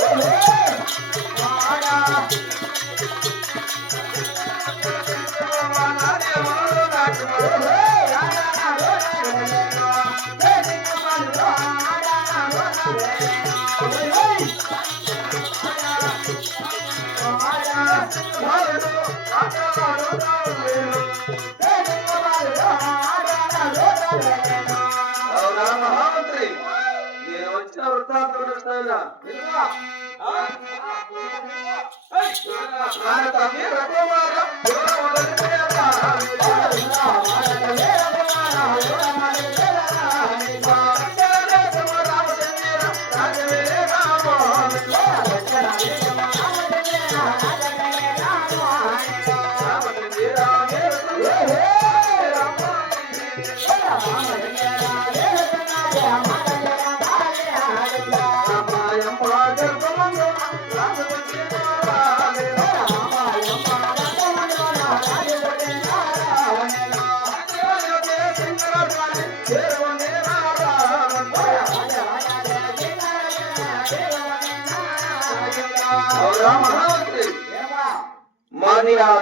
Yeah. భారత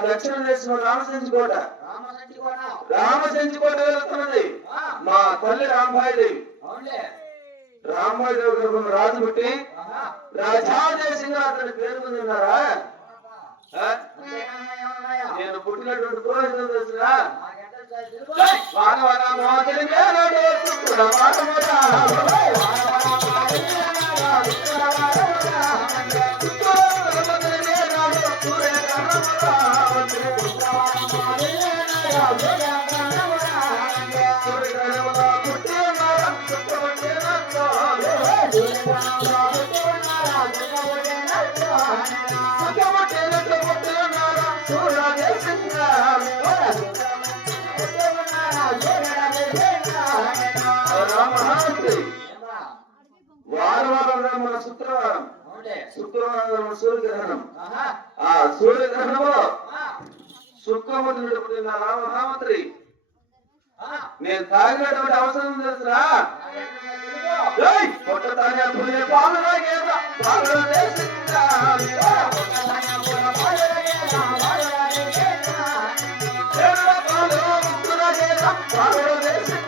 దక్షిణ దేశంలో రామసంచుకోట రామసంచుకోట వెళ్తున్నది. మా తల్లి రాంబాయిదేవి రాంబాయిదేవి గారు రాజు పెట్టి రాజాదేశంగా అతని పేరు మీద ఉన్నారా? నేను పుట్టినటువంటి పురోహితుడు తెలుసురా? వానవన మోదరి వానవన. వారం వారం మన శుక్రవారం శుక్రవారం సూర్యగ్రహణం ఆ సూర్యగ్రహణంలో శుక్రముడు పుట్టిన రామహామంత్రి నేను తాగినటువంటి అవసరం తెలుసురా! పొట్ట తానే పుణ్య పాలు తాగేదా? పాలు పాలు? పాలు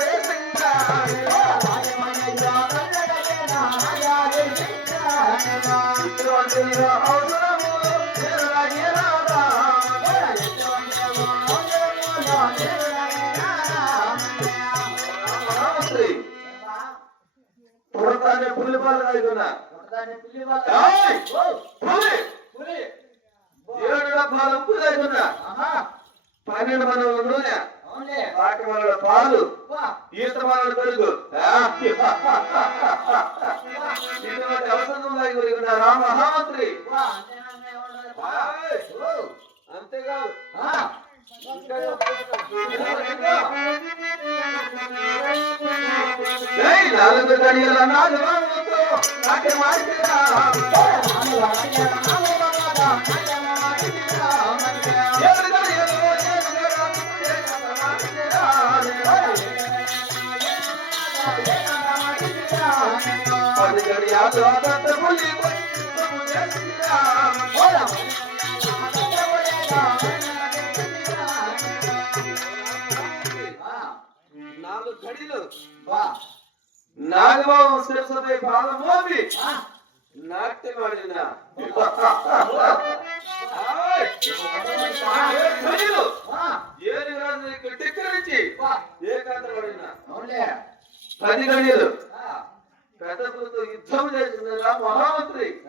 ఏయ్! పులి ఏడు డబ్బాలు ఉప్పు తాగుతున్నా పన్నెండు మండల నూనె పాలు. ఈత పెరుగు! ఇటువంటి ఏయ్! అంతేకాదు! నాలుగు గడియల నాగరాముతో నాలుగు గడియలు బా. శిరసపై పాదం మోపి. నాట్యం ఆడినా గడియలు ఏడు టిక్కరించి. ఏకాంత పడిన పది గడియలు పెద్ద యుద్ధం చేసిన మహామంత్రి.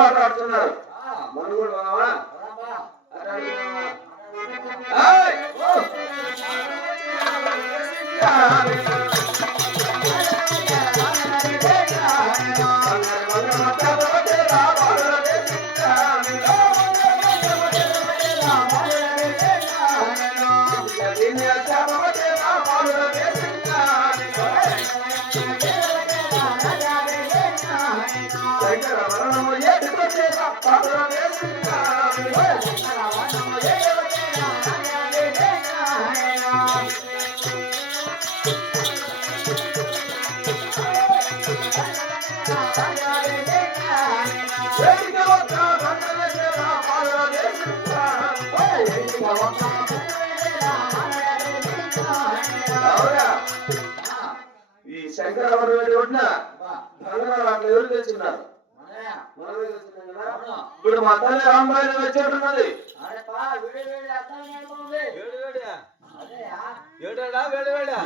ఆట ఆడుతున్నారు మనం కూడా పోదామా? పోదామా? ఆట ఈ శంకరాభరణ ఉన్న భగవాన్ ఎవరు తెచ్చున్నారు? ఇప్పుడు మా తల్లి రాంబాయి వచ్చేట్టున్నది? ఏడేడా వేడివేడా?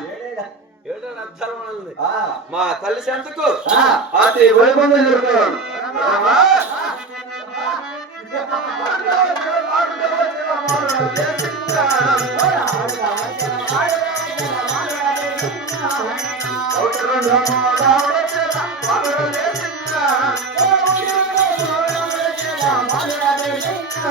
ఉంది. మా తల్లి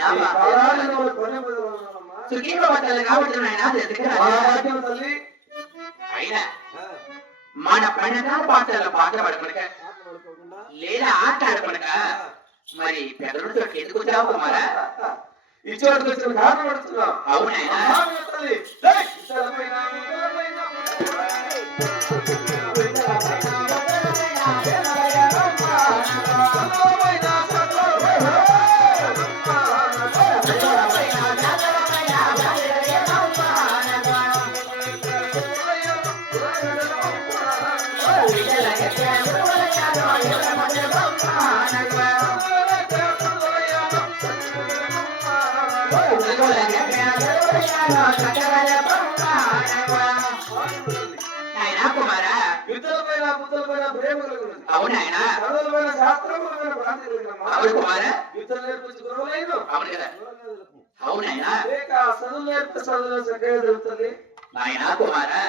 వైబంధం జరుగుతున్నాడు తల్లి. అయినా మన పండుగ పాటల పాట పడకనక లేదా ఆట ఆడకనక మరి పెదవులతో ఎందుకు వచ్చావు కుమారా? చోటుకు వచ్చిన కారణం అవునాయనా. అవును కుమారా అవును కదా అవునాయనా చదువు నేర్పి చదువు చక్కగా జరుగుతుంది నాయనా కుమారా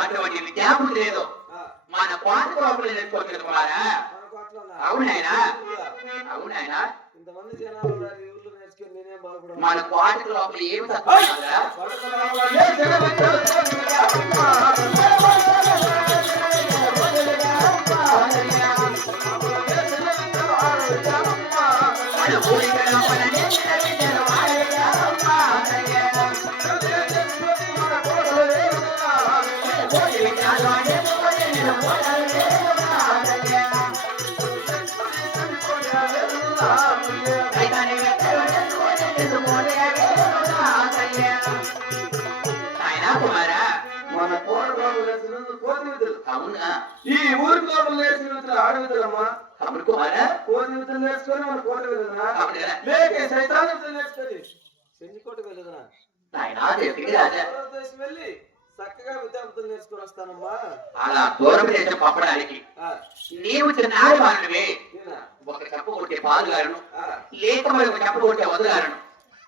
అటువంటి విద్యాబుద్ధి లేదు ఆ, మన పాత లోపల నేర్చుకోవచ్చు కుమారా మనకు అట్లనా? అవునాయనా ఊరురా. అవునాయనా ఇంతమంది జనాలు ఉన్నారు, ఈ ఊర్లో నేర్చుకొని నేనేం బాగుపడను. మన పాట లోపల ఏమి తక్కువ మన కోడబాబు అవునా? ఈ విద్యలు కుమారా. నేర్చుకొని మన కోటి లేక సైతాన్ విద్యలు నేర్చుకొని. వెళ్ళదునా? వెళ్ళి చక్కగా విద్యాబుద్ధులు నేర్చుకొని వస్తానమ్మా. అలా దూరం పంపడానికి. నీవు చిన్నాడు మానవే? ఒక చెప్ప కొట్టే పాలుగాలను ఆ, లేక మరి ఒక చెప్ప కొట్టే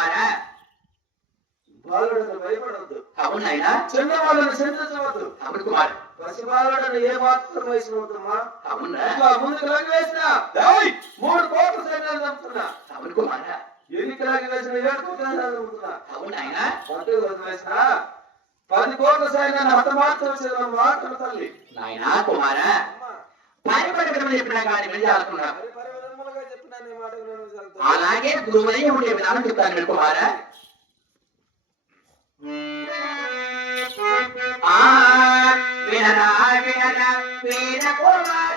కుమారా బాలుడను భయపడవద్దు అవును నాయనా. చిన్న వాళ్ళని చింతించవద్దు. అవును కుమార్. పసి బాలుడను ఏ మాత్రం వయసు అవుతున్నా అవునురా ఇంకా ముందుకు లాగి వేసిన! మూడు కోట్ల సైన్యాలు చంపుతున్నా అవును కుమారా. ఎన్నిక లాగి వేసిన ఏడు కోట్ల సైన్యాలు చంపుతున్నా అవును నాయనా. పండుగ రోజు వేసిన. పది కోట్ల సైన్యాన్ని హతమార్చం చేసిన మాట తల్లి. నాయనా కుమారా. అమ్మా. పారిపడి విధములు చెప్పినా కానీ వెళ్ళాలనుకున్నా మరి పరి విధములుగా చెప్పిన నీ మాట వినడం జరుగుతుంది. అలాగే గురువులై ఉండే విధానం చెప్తాను మీరు కుమారా. ఆ వినరా వినరా వీర కుమార కుమార.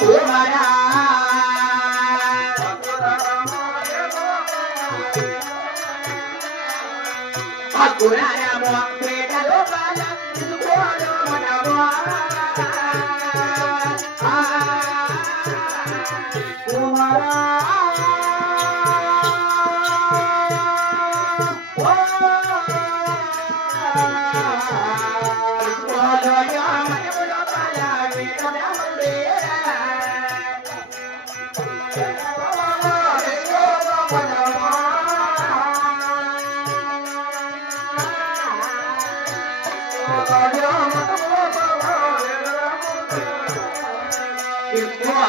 కుమారా అకురారము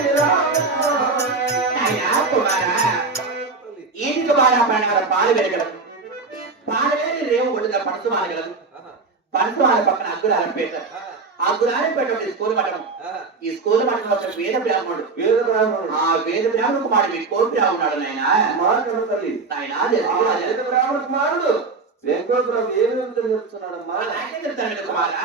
బ్రహ్మణే కొడుకులున్నారు అవి కోపిరావు నాయనా కుమారా పాలు వెరగలదు పాలు వేడి రేవు ఒడిగా పడుతూ మానగలదు ఆహా. పడుతూ మాన పక్కన అగ్గులు పేట అగ్గులు అగ్గురాలు స్కూల్ పట్టడం ఈ స్కూల్ పట్టడం వచ్చిన వేద బ్రాహ్మణుడు వేద బ్రాహ్మణుడు ఆ వేద బ్రాహ్మణుడు కుమారుడు మీ కోపి బ్రాహ్మణుడు నాయన వేద బ్రాహ్మణ కుమారుడు వెంకటరావు ఏ విధంగా చెప్తున్నాడమ్మా అలాగే చెప్తాను కుమారా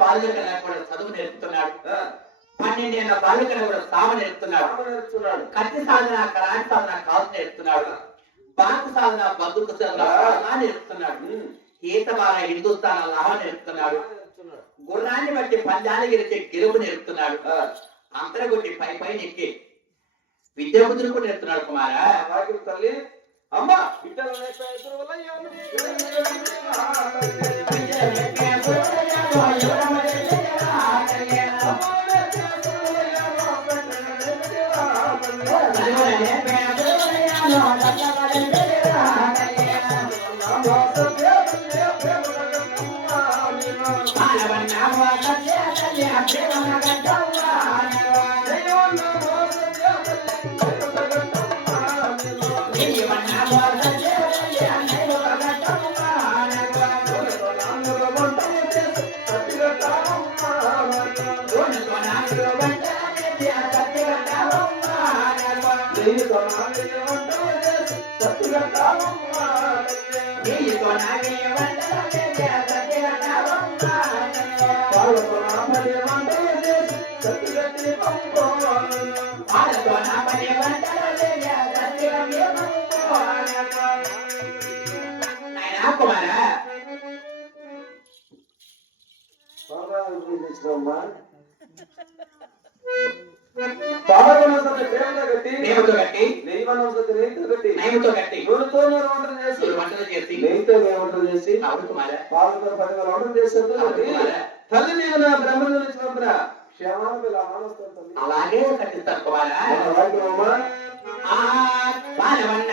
ఏడు చిన్న బాలుకల కూడా చదువు నేర్పుతున్నాడు. పన్నెండేళ్ళ బాలుకల కూడా సాగు నేర్పుతున్నాడు. కత్తి సాధన కరాటి సాధన కాదు నేర్పుతున్నాడు. బాకు సాధన నేర్పుతున్నాడు. ఈత బాల హిందుస్థాన్ అలా నేర్పుతున్నాడు. గుర్రాన్ని బట్టి పందాలు గెలిచే గెలుపు నేర్పుతున్నాడు. అంతరగొట్టి పై పై నెక్కి. విద్యా బుద్ధులు కూడా నేర్పుతున్నాడు కుమారా. తల్లి. అమ్మ Vai, vai. కట్టి కట్టి వంటలు చేసి మీరు వంటలు చేసి నెయ్యితో నేను వంటలు చేసి అవును కుమారా పాలతో పదివేల వంటలు చేసేది అవును కుమారా తల్లి నీవు నా బ్రహ్మ నుంచి పంపిన క్షేమానికి ఇలా మానవస్తాను తల్లి. అలాగే కట్టిస్తాను కుమారా పాలవన్న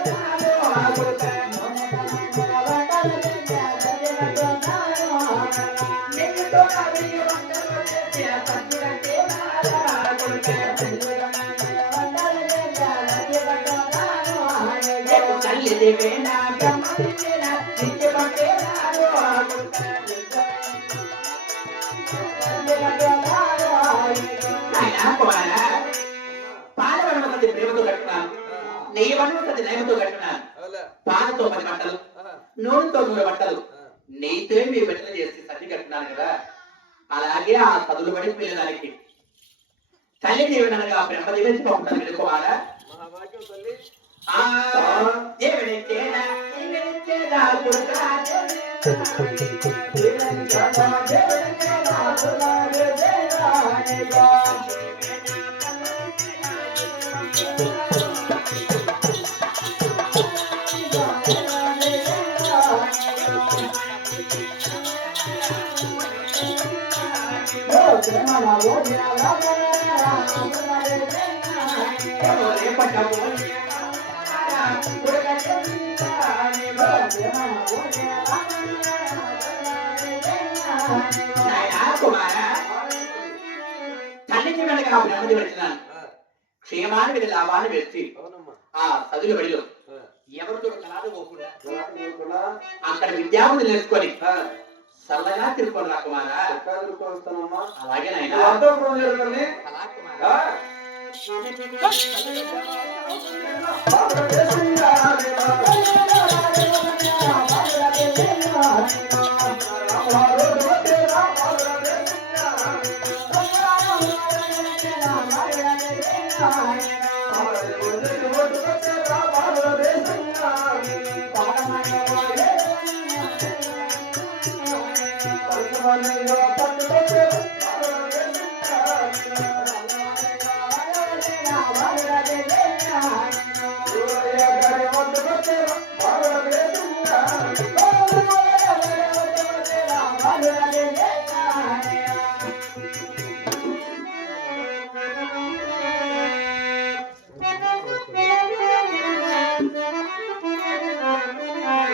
నెయ్యి వనమతి నయమతో కట్టున్నాను పాలతో పది బట్టలు నూనెతో మూడు బట్టలు నెయ్యితో మీ చేసి కదా అలాగే ఆ చదువులు పడి పిల్లదానికి తల్లి దేవునగా బ్రహ్మదేవి పంపుతాను మహాభాగ్యం తల్లి తల్లికి వెనక బ్రహ్మది పెట్టినాను క్షేమాన్ని వెళ్ళి లాభాన్ని పెట్టి ఆ చదువు బడిలో ఎవరితో కళాలు పోకుండా అక్కడ విద్యాబుద్ధి నేర్చుకొని చల్లగా తిరుపతి రాకుమారా అలాగే నాయన నువ్వు